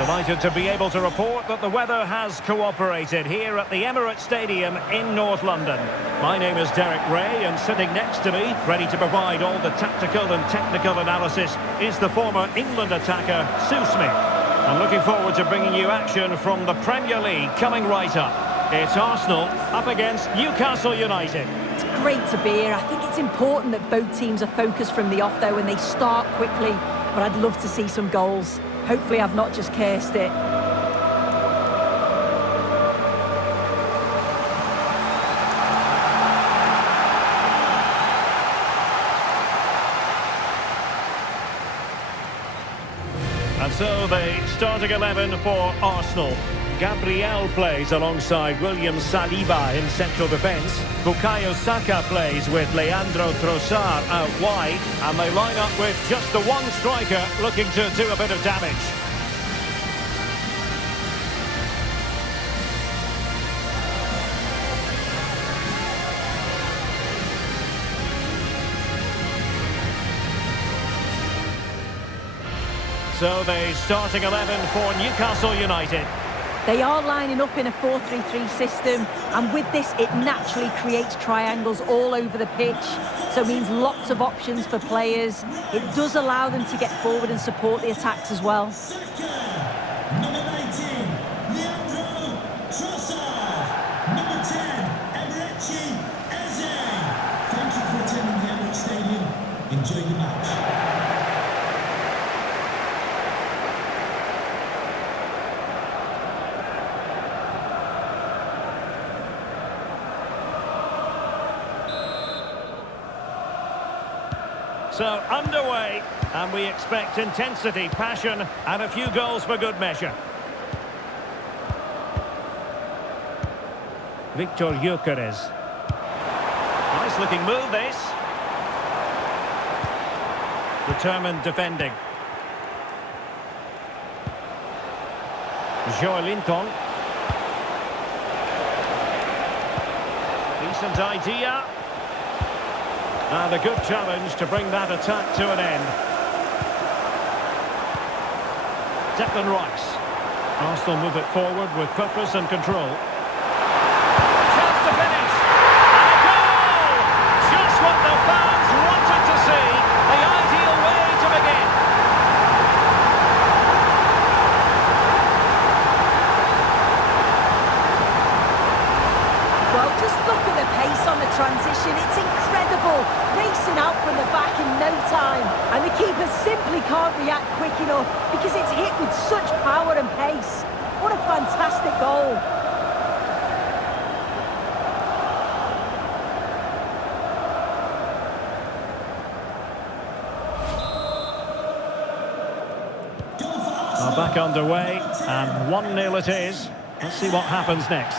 Delighted to be able to report that the weather has cooperated here at the Emirates Stadium in North London. My name is Derek Ray, and sitting next to me, ready to provide all the tactical and technical analysis, is the former England attacker, Sue Smith. I'm looking forward to bringing you action from the Premier League coming right up. It's Arsenal up against Newcastle United. It's great to be here. I think it's important that both teams are focused from the off, though, and they start quickly. But I'd love to see some goals. Hopefully I've not just cursed it. And so the starting 11 for Arsenal. Gabriel plays alongside William Saliba in central defence. Bukayo Saka plays with Leandro Trossard out wide. And they line up with just the one striker looking to do a bit of damage. So the starting 11 for Newcastle United. They are lining up in a 4-3-3 system, and with this it naturally creates triangles all over the pitch, so it means lots of options for players. It does allow them to get forward and support the attacks as well. Number 19, Leandro Trossard. Number 10, Eberechi Eze. Thank you for attending the Emirates Stadium. Enjoy the match. So underway, and we expect intensity, passion, and a few goals for good measure. Victor Gyökeres. Nice looking move, this. Determined defending. Joelinton. Decent idea. And a good challenge to bring that attack to an end. Declan Rice. Arsenal move it forward with purpose and control. Chance to finish. And a goal! Just what the fans wanted to see. The ideal way to begin. Well, just look at the pace on the transition. It's incredible. Racing out from the back in no time. And the keeper simply can't react quick enough because it's hit with such power and pace. What a fantastic goal. Are back underway, and 1-0 it is. Let's see what happens next.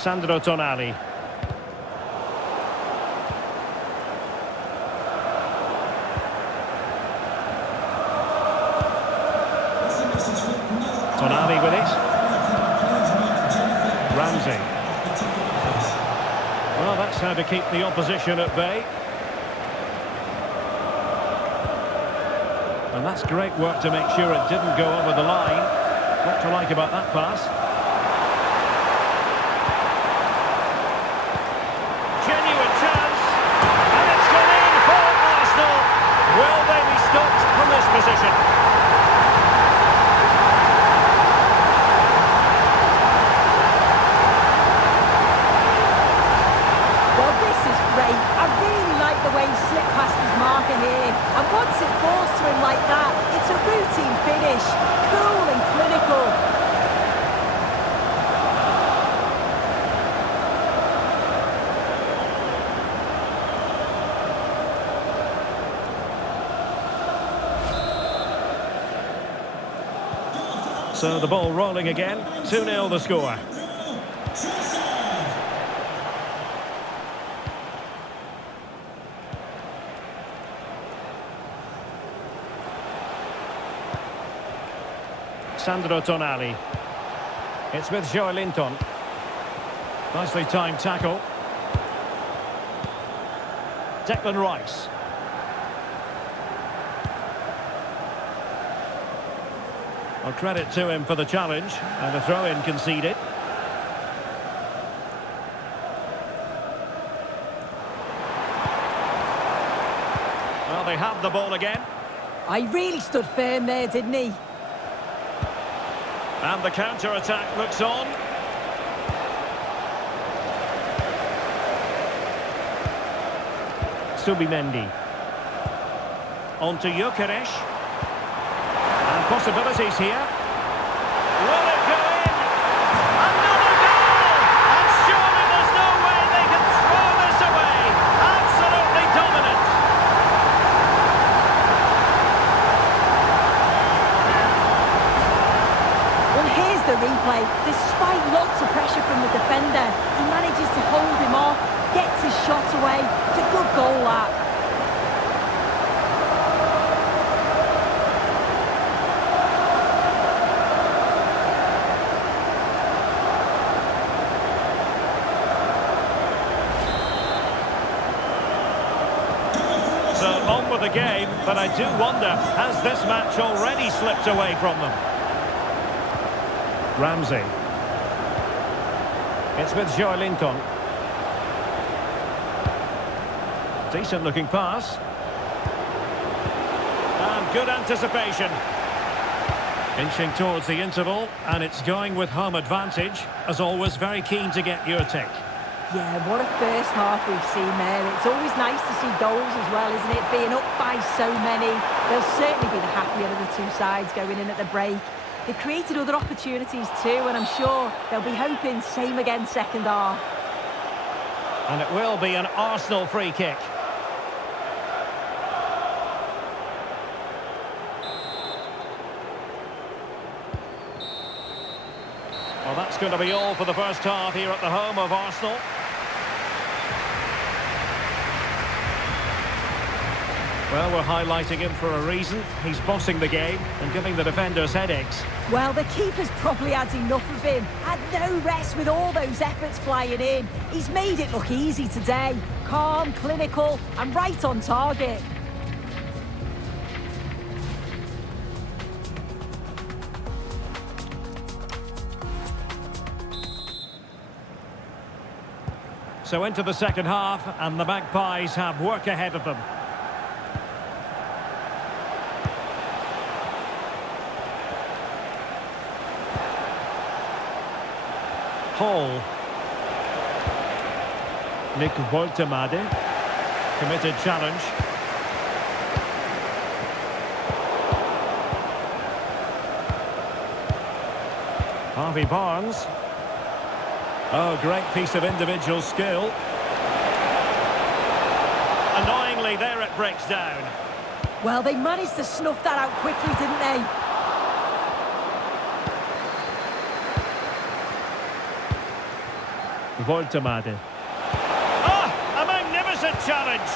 Sandro Tonali. Tonali with it. Ramsey. Well, that's how to keep the opposition at bay. And that's great work to make sure it didn't go over the line. What to like about that pass? Genuine chance. And it's gone in for Arsenal. Will they be stopped from this position? Well, this is great. I really like the way he slipped past his marker here. And once it falls to him like that, it's a routine finish. Cool and clinical. So the ball rolling again. 2-0 the score. Sandro Tonali. It's with Joelinton. Nicely timed tackle. Declan Rice. Well, credit to him for the challenge, and the throw-in conceded. Well, they have the ball again. I really stood firm there, didn't he? And the counter-attack looks on. Subimendi. On to Gyökeres. And possibilities here. Will it go in? Another goal! And surely there's no way they can throw this away. Absolutely dominant. Well, here's the replay. Despite lots of pressure from the defender, he manages to hold him off, gets his shot away. It's a good goal, that. So on with the game, but I do wonder, has this match already slipped away from them? Ramsey. It's with Joelinton. Decent looking pass. And good anticipation. Inching towards the interval, and it's going with home advantage. As always, very keen to get your take. Yeah, what a first half we've seen there. It's always nice to see goals as well, isn't it? Being up by so many. They'll certainly be the happier of the two sides going in at the break. They've created other opportunities too, and I'm sure they'll be hoping same again second half. And it will be an Arsenal free kick. Well, that's going to be all for the first half here at the home of Arsenal. Well, we're highlighting him for a reason. He's bossing the game and giving the defenders headaches. Well, the keeper's probably had enough of him. Had no rest with all those efforts flying in. He's made it look easy today. Calm, clinical, and right on target. So into the second half, and the Magpies have work ahead of them. Hall. Nick Woltemade. Committed challenge. Harvey Barnes. Oh, great piece of individual skill. Annoyingly, there it breaks down. Well, they managed to snuff that out quickly, didn't they? Woltemade. Ah, a magnificent challenge.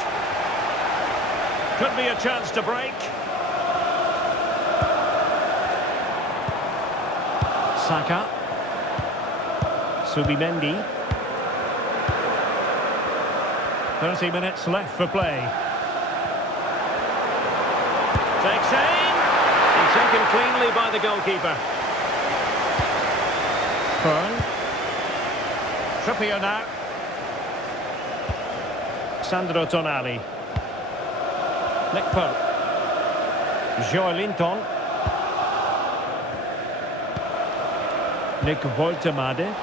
Could be a chance to break. Saka. Subimendi. 30 minutes left for play. Takes aim. And taken cleanly by the goalkeeper. Fern. Trippier now. Sandro Tonali. Nick Pope. Joelinton. Nick Woltemade.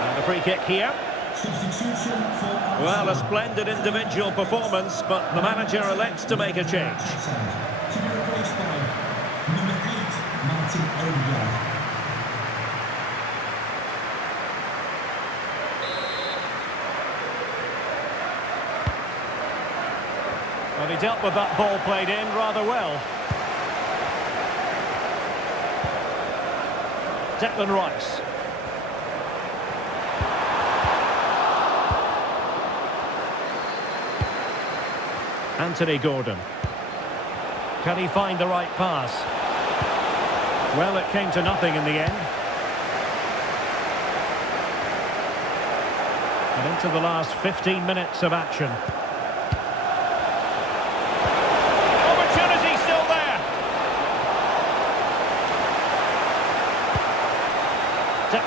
And a free kick here. Substitution for Arsenal. Well, a splendid individual performance, but the manager elects to make a change. To be replaced by number 8, Martin Odegaard. Well, he dealt with that ball played in rather well. Declan Rice. Anthony Gordon. Can he find the right pass? Well, it came to nothing in the end. And into the last 15 minutes of action.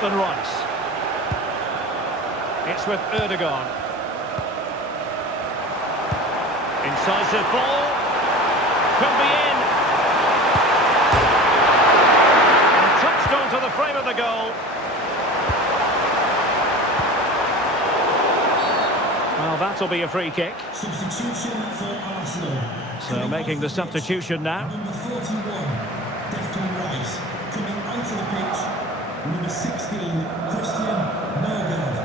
Declan Rice. It's with Erdogan. Incisive ball. Could be in. And touched onto the frame of the goal. Well, that'll be a free kick. Substitution for Arsenal. So making the substitution now. Number 41, Declan Rice. Coming onto the pitch, number 16, Christian Norgard.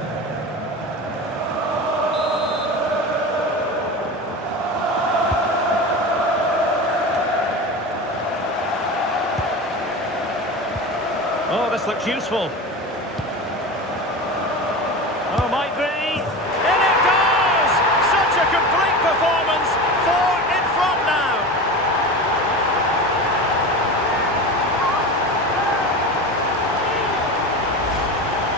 Oh, this looks useful. Oh, might be. And it goes! Such a complete performance. 4 in front now.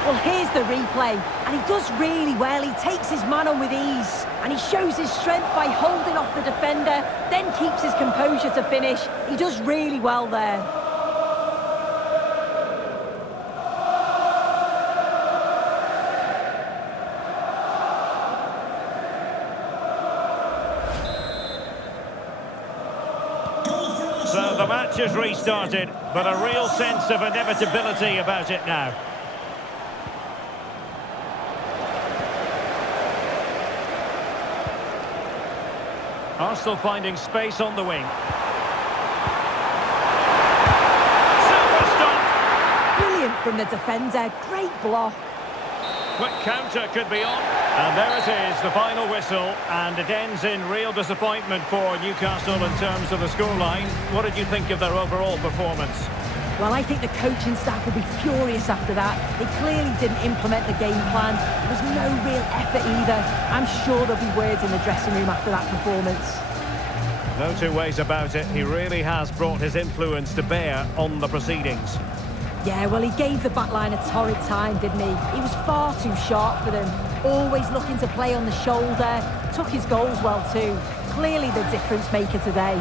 Well, here's the replay, and he does really well. He takes his man on with ease, and he shows his strength by holding off the defender, then keeps his composure to finish. He does really well there. So the match has restarted, but a real sense of inevitability about it now. Arsenal finding space on the wing. Super stop! Brilliant from the defender, great block. Quick counter could be on. And there it is, the final whistle, and it ends in real disappointment for Newcastle in terms of the scoreline. What did you think of their overall performance? Well, I think the coaching staff will be furious after that. They clearly didn't implement the game plan. There was no real effort either. I'm sure there'll be words in the dressing room after that performance. No two ways about it. He really has brought his influence to bear on the proceedings. Yeah, well, he gave the back line a torrid time, didn't he? He was far too sharp for them. Always looking to play on the shoulder. Took his goals well too. Clearly the difference maker today.